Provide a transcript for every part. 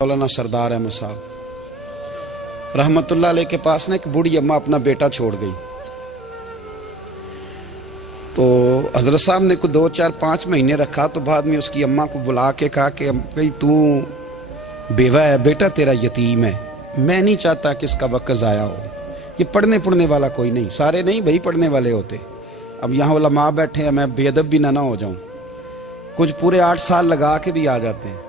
मौलाना सरदार अहमद साहब रहमतुल्लाह अलैह के पास ना एक बूढ़ी अम्मा अपना बेटा छोड़ गई। तो हजरत साहब ने कुछ 2, 4, 5 महीने रखा। तो बाद में उसकी अम्मा को बुला के कहा कि भाई तू बेवा है, बेटा तेरा यतीम है, मैं नहीं चाहता कि इसका वक्त ज़ाया हो। ये पढ़ने वाला कोई नहीं, सारे नहीं भाई पढ़ने वाले होते। अब यहाँ उलमा बैठे हैं, मैं बेअदब भी ना हो जाऊँ। कुछ पूरे 8 साल लगा के भी आ जाते हैं,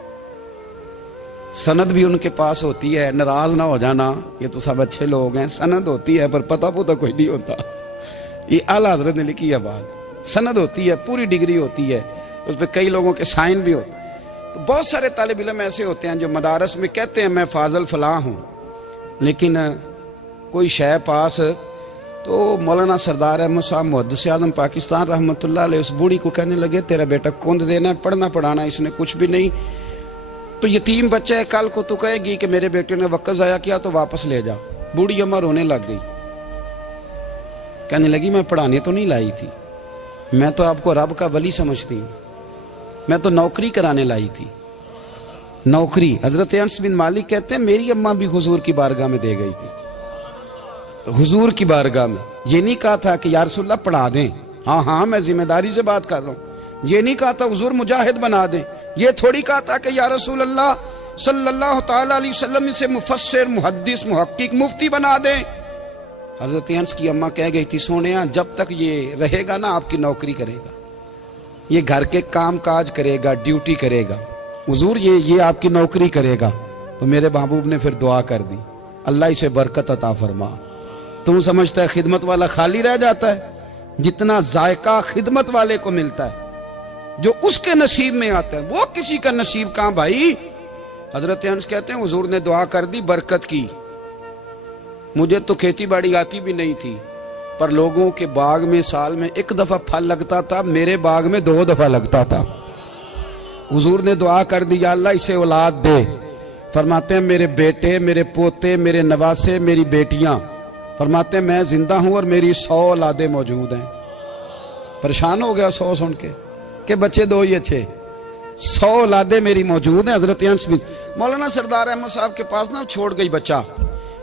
सनद भी उनके पास होती है। नाराज ना हो जाना, ये तो सब अच्छे लोग हैं। सनद होती है पर पता पुता कोई नहीं होता। ये आला हजरत ने लिखी है बात। सनद होती है, पूरी डिग्री होती है, उस पर कई लोगों के साइन भी होते हैं। तो बहुत सारे तालिब इल्म ऐसे होते हैं जो मदारस में कहते हैं मैं फाजल फलां हूँ, लेकिन कोई शय पास। तो मौलाना सरदार अहमद साहब मुहद्दिस आज़म पाकिस्तान रहमतुल्लाह अलैह उस बूढ़ी को कहने लगे तेरा बेटा कुंद देना है, पढ़ना पढ़ाना इसने कुछ भी नहीं, तो यतीम बच्चा है, कल को तो कहेगी कि मेरे बेटे ने वक्त ज़ाया किया तो वापस ले जा। बूढ़ी अम्मा रोने लग गई, कहने लगी मैं पढ़ाने तो नहीं लाई थी, मैं तो आपको रब का वली समझती हूँ, मैं तो नौकरी कराने लाई थी। नौकरी हजरत अनस बिन मालिक कहते हैं मेरी अम्मा भी हुजूर की बारगाह में दे गई थी। हुजूर की बारगाह में ये नहीं कहा था कि या रसूलल्लाह पढ़ा दें, हाँ हाँ मैं जिम्मेदारी से बात कर रहा हूँ। ये नहीं कहा था हुजूर मुजाहिद बना दें, ये थोड़ी कहा था कि या रसूल अल्लाह सल्लल्लाहु ताला अलैहि वसल्लम से मुफस्सिर मुहद्दिस मुहक्किक मुफ्ती बना दें। हजरत अनस की अम्मा कह गई थी सोनिया जब तक ये रहेगा ना आपकी नौकरी करेगा, ये घर के काम काज करेगा, ड्यूटी करेगा, हुजूर ये आपकी नौकरी करेगा। तो मेरे महबूब ने फिर दुआ कर दी, अल्लाह इसे बरकत अता फरमा। तुम समझता है खिदमत वाला खाली रह जाता है? जितना जायका खिदमत वाले को मिलता है, जो उसके नसीब में आता है, वो किसी का नसीब कहां भाई। हजरत अनस कहते हैं हुजूर ने दुआ कर दी, बरकत की। मुझे तो खेती बाड़ी आती भी नहीं थी, पर लोगों के बाग में साल में 1 दफा फल लगता था, मेरे बाग में 2 दफा लगता था। हुजूर ने दुआ कर दी अल्लाह इसे औलाद दे। फरमाते हैं मेरे बेटे, मेरे पोते, मेरे नवासे, मेरी बेटियां, फरमाते हैं मैं जिंदा हूं और मेरी 100 औलादे मौजूद हैं। परेशान हो गया 100 सुन के बच्चे 2 ही अच्छे, 100 औलादे मेरी मौजूद हैं। हजरत अनस बिन मौलाना सरदार अहमद साहब के पास ना छोड़ गई बच्चा,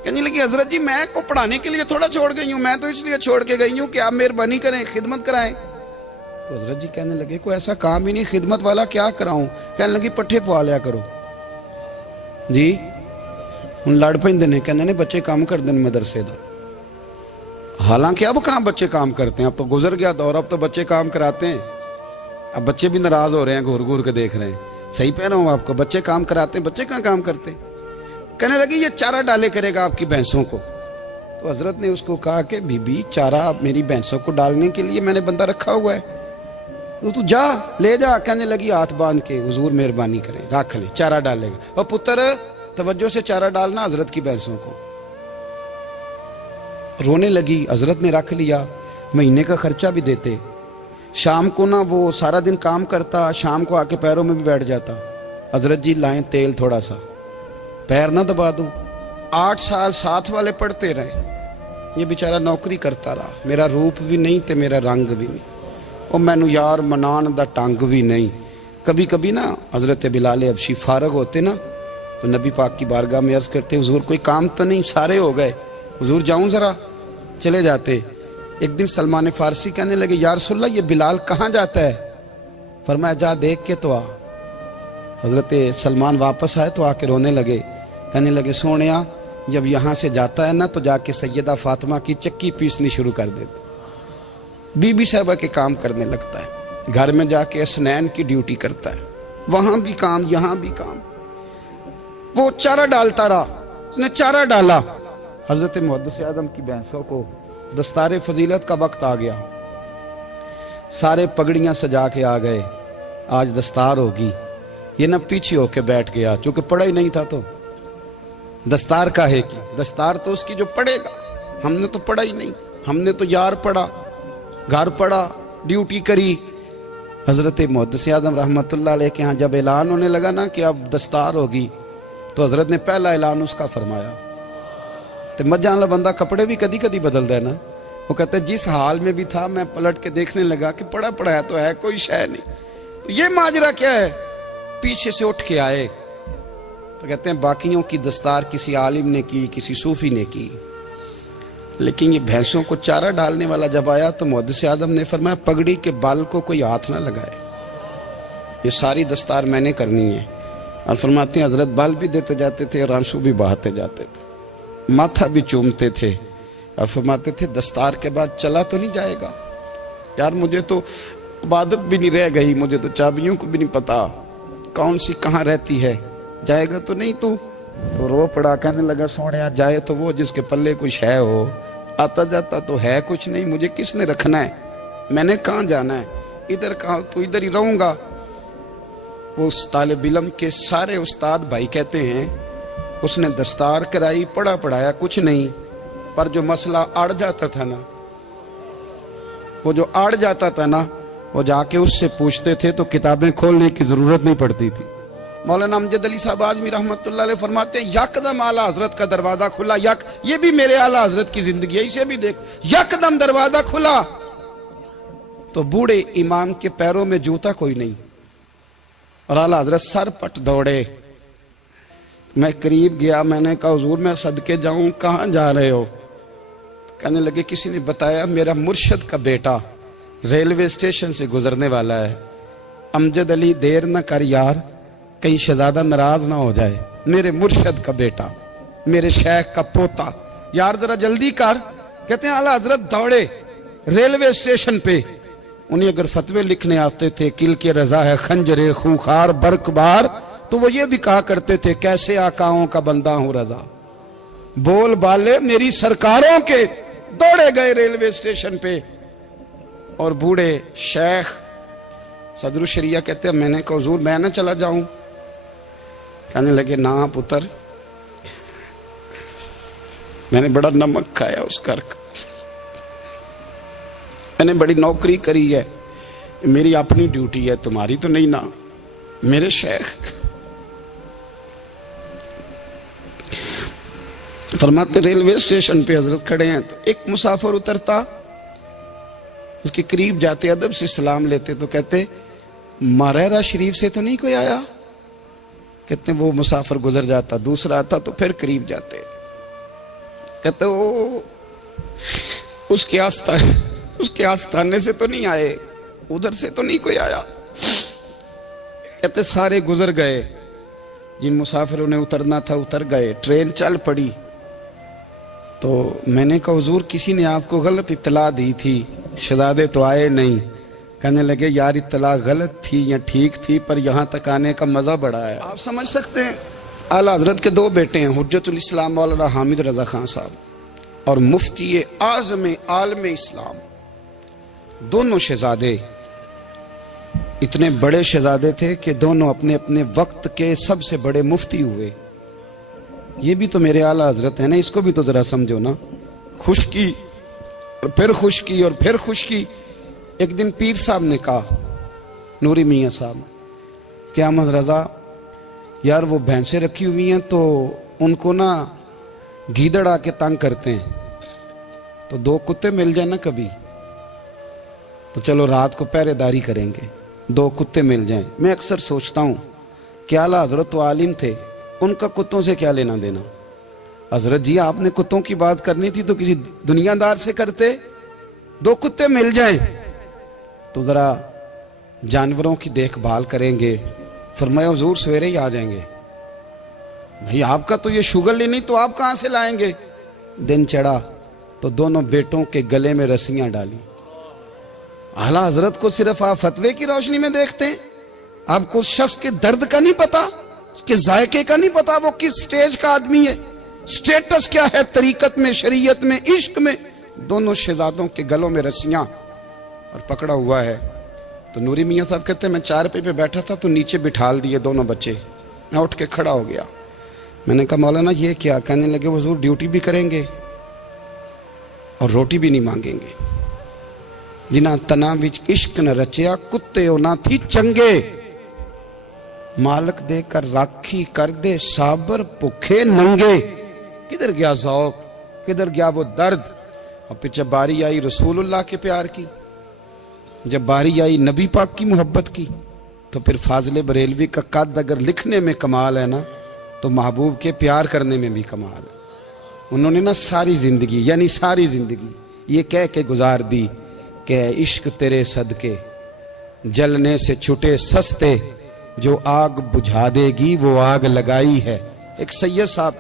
कहने लगी हजरत जी मैं को पढ़ाने के लिए थोड़ा छोड़ गई हूँ, मैं तो इसलिए छोड़ के गई हूँ कि आप मेहरबानी करें, खिदमत कराएं। तो हजरत जी कहने लगे कोई ऐसा काम ही नहीं, खिदमत वाला क्या कराऊं। कहने लगी पट्ठे पवा लिया करो जी। हूँ लड़ पेंदे ने, कहने ने बच्चे काम कर दें मदरसे का। हालांकि अब कहाँ बच्चे काम करते हैं, अब तो गुजर गया दौर, अब तो बच्चे काम कराते हैं। अब बच्चे भी नाराज हो रहे हैं, घूर घूर के देख रहे हैं। सही कह रहा हूँ आपको, बच्चे काम कराते हैं, बच्चे कहाँ काम करते। कहने लगी ये चारा डाले करेगा आपकी भैंसों को। तो हजरत ने उसको कहा कि बीबी चारा मेरी भैंसों को डालने के लिए मैंने बंदा रखा हुआ है, तो तू जा ले जा। कहने लगी हाथ बांध के हुजूर मेहरबानी करें रख ले, चारा डालेगा। और पुत्र तवज्जो से चारा डालना हजरत की भैंसों को। रोने लगी, हजरत ने रख लिया, महीने का खर्चा भी देते। शाम को ना वो सारा दिन काम करता, शाम को आके पैरों में भी बैठ जाता, हजरत जी लाएं तेल थोड़ा सा, पैर ना दबा दूं। 8 साल साथ वाले पढ़ते रहे, ये बेचारा नौकरी करता रहा। मेरा रूप भी नहीं ते मेरा रंग भी नहीं, और मैनू यार मनान दा टंग भी नहीं। कभी कभी ना हजरत बिलाल हबशी फारग होते ना, तो नबी पाक की बारगाह में अर्ज करते हुजूर कोई काम तो नहीं, सारे हो गए, हुजूर जाऊं जरा, चले जाते। एक दिन सलमान फारसी कहने लगे या रसूलल्लाह ये बिलाल कहाँ जाता है। फरमाया जा देख के तो आ। हजरत सलमान वापस आए तो आके रोने लगे, कहने लगे सोनिया जब यहाँ से जाता है ना तो जाके सैयदा फातिमा की चक्की पीसनी शुरू कर देता, बीबी साहबा के काम करने लगता है, घर में जाके असनैन की ड्यूटी करता है, वहां भी काम यहाँ भी काम। वो चारा डालता रहा, उसने चारा डाला। हजरत मुहद्दिस आज़म की भैंसों को दस्तारे फजीलत का वक्त आ गया, सारे पगड़ियां सजा के आ गए, आज दस्तार होगी। ये ना पीछे होके बैठ गया, चूंकि पढ़ा ही नहीं था तो दस्तार का है कि दस्तार तो उसकी जो पढ़ेगा, हमने तो पढ़ा ही नहीं, हमने तो यार पढ़ा, घर पढ़ा, ड्यूटी करी। हजरत मुहद्दिस आज़म रहमतुल्लाह अलैह के यहाँ जब ऐलान होने लगा ना कि अब दस्तार होगी, तो हजरत ने पहला ऐलान उसका फरमाया। तो मजा वाला बंदा कपड़े भी कदी कदी बदलता है ना, वो कहते जिस हाल में भी था मैं पलट के देखने लगा कि पढ़ा पढ़ाया तो है, कोई शय नहीं। तो ये माजरा क्या है, पीछे से उठ के आए तो कहते हैं बाकियों की दस्तार किसी आलिम ने की, किसी सूफी ने की, लेकिन ये भैंसों को चारा डालने वाला जब आया तो मुहद्दिस आदम ने फरमाया पगड़ी के बाल को कोई हाथ ना लगाए, ये सारी दस्तार मैंने करनी है। और फरमाते हैं हजरत बाल भी देते जाते थे और आंसू भी बहाते जाते थे, माथा भी चूमते थे और फरमाते थे दस्तार के बाद चला तो नहीं जाएगा यार, मुझे तो इबादत भी नहीं रह गई, मुझे तो चाबियों को भी नहीं पता कौन सी कहाँ रहती है, जाएगा तो नहीं तू? तो रो पड़ा, कहने लगा सोनिया जाए तो वो जिसके पल्ले कुछ है हो, आता जाता तो है कुछ नहीं, मुझे किसने रखना है, मैंने कहाँ जाना है, इधर कहाँ, तो इधर ही रहूंगा। वो उस तालिब इल्म के सारे उस्ताद भाई कहते हैं उसने दस्तार कराई, पढ़ा पढ़ाया कुछ नहीं, पर जो मसला अड़ जाता था ना, वो जो अड़ जाता था ना, वो जाके उससे पूछते थे तो किताबें खोलने की जरूरत नहीं पड़ती थी। मौलाना अमजद अली साहब आजमी रहमतुल्लाह अलैह फरमाते हैं यकदम आला हजरत का दरवाजा खुला, ये भी मेरे आला हजरत की जिंदगी है, इसे भी देख, यकदम दरवाजा खुला तो बूढ़े इमाम के पैरों में जूता कोई नहीं और आला हजरत सर पट दौड़े। मैं करीब गया, मैंने कहा हुजूर मैं सदके जाऊं, कहां जा रहे हो? कहने लगे किसी ने बताया मेरा मुर्शद का बेटा रेलवे स्टेशन से गुजरने वाला है, अमजद अली देर न कर यार, कहीं शहजादा नाराज ना हो जाए, मेरे मुर्शद का बेटा, मेरे शेख का पोता, यार जरा जल्दी कर। कहते हैं आला हजरत दौड़े रेलवे स्टेशन पे, उन्हें अगर फतवे लिखने आते थे किल के रजा है खंजरे खूंखार बरकबार, तो वो ये भी कहा करते थे कैसे आकाओं का बंदा हूं रजा, बोल बाले मेरी सरकारों के। दौड़े गए रेलवे स्टेशन पे और बूढ़े शेख सदरुल शरिया कहते हैं मैंने कहा हुजूर मैं ना चला जाऊं? कहने लगे ना पुत्र, मैंने बड़ा नमक खाया उस घर का, मैंने बड़ी नौकरी करी है, मेरी अपनी ड्यूटी है, तुम्हारी तो नहीं ना। मेरे शेख फरमाते रेलवे स्टेशन पे हजरत खड़े हैं तो एक मुसाफिर उतरता, उसके करीब जाते अदब से सलाम लेते तो कहते मारेरा शरीफ से तो नहीं कोई आया? कहते वो मुसाफिर गुजर जाता, दूसरा आता तो फिर करीब जाते, कहते वो उसके आस्थाने से तो नहीं आए, उधर से तो नहीं कोई आया। कहते सारे गुजर गए, जिन मुसाफिरों ने उतरना था उतर गए, ट्रेन चल पड़ी। तो मैंने कहा हुजूर किसी ने आपको गलत इत्तला दी थी, शहजादे तो आए नहीं। कहने लगे यार इत्तला गलत थी या ठीक थी, पर यहाँ तक आने का मजा बड़ा है। आप समझ सकते हैं आला हजरत के दो बेटे हैं, हुज्जतुल इस्लाम मौलाना हामिद रजा खान साहब और मुफ्ती आज़म आलम इस्लाम, दोनों शहजादे इतने बड़े शहजादे थे कि दोनों अपने अपने वक्त के सबसे बड़े मुफ्ती हुए। ये भी तो मेरे आला हजरत है ना, इसको भी तो जरा समझो ना। खुशकी और फिर खुशकी और फिर खुशकी। एक दिन पीर साहब ने कहा, नूरी मियाँ साहब, क्या अहमद रजा यार वो भैंसें रखी हुई हैं तो उनको ना गीदड़ आके तंग करते हैं, तो दो कुत्ते मिल जाए ना कभी, तो चलो रात को पहरेदारी करेंगे, दो कुत्ते मिल जाएं। मैं अक्सर सोचता हूँ कि आला हजरत तो आलिम थे, उनका कुत्तों से क्या लेना देना। हजरत जी आपने कुत्तों की बात करनी थी तो किसी दुनियादार से करते, दो कुत्ते मिल जाएं तो जरा जानवरों की देखभाल करेंगे। फरमाया हुजूर सवेरे ही आ जाएंगे। भाई आपका तो ये शुगर ही नहीं, तो आप कहां से लाएंगे? दिन चढ़ा तो दोनों बेटों के गले में रस्सियां डाली। आला हजरत को सिर्फ आप फतवे की रोशनी में देखते हैं, आपको उस शख्स के दर्द का नहीं पता, उसके जायके का नहीं पता, वो किस स्टेज का आदमी है, स्टेटस क्या है तरीकत में, शरीयत में, इश्क में। दोनों शहजादों के गलों में रस्सियां और पकड़ा हुआ है। तो नूरी मियाँ साहब कहते हैं मैं चारपाई पे बैठा था तो नीचे बिठाल दिए दोनों बच्चे, मैं उठ के खड़ा हो गया। मैंने कहा मौलाना ये क्या? कहने लगे हुजूर ड्यूटी भी करेंगे और रोटी भी नहीं मांगेंगे। जिन्हां तना विच इश्क न रचिया कुत्ते ना थी चंगे, मालक देकर राखी कर दे साबर भुखे नंगे। किधर गया ज़ौक़, किधर गया वो दर्द? और फिर जब बारी आई रसूलुल्लाह के प्यार की, जब बारी आई नबी पाक की मोहब्बत की, तो फिर फाजिल बरेलवी का कद अगर लिखने में कमाल है ना, तो महबूब के प्यार करने में भी कमाल है। उन्होंने ना सारी जिंदगी, यानी सारी जिंदगी ये कह के गुजार दी कि इश्क तेरे सदके जलने से छुटे सस्ते, जो आग बुझा देगी वो आग लगाई है। एक सैयद साहब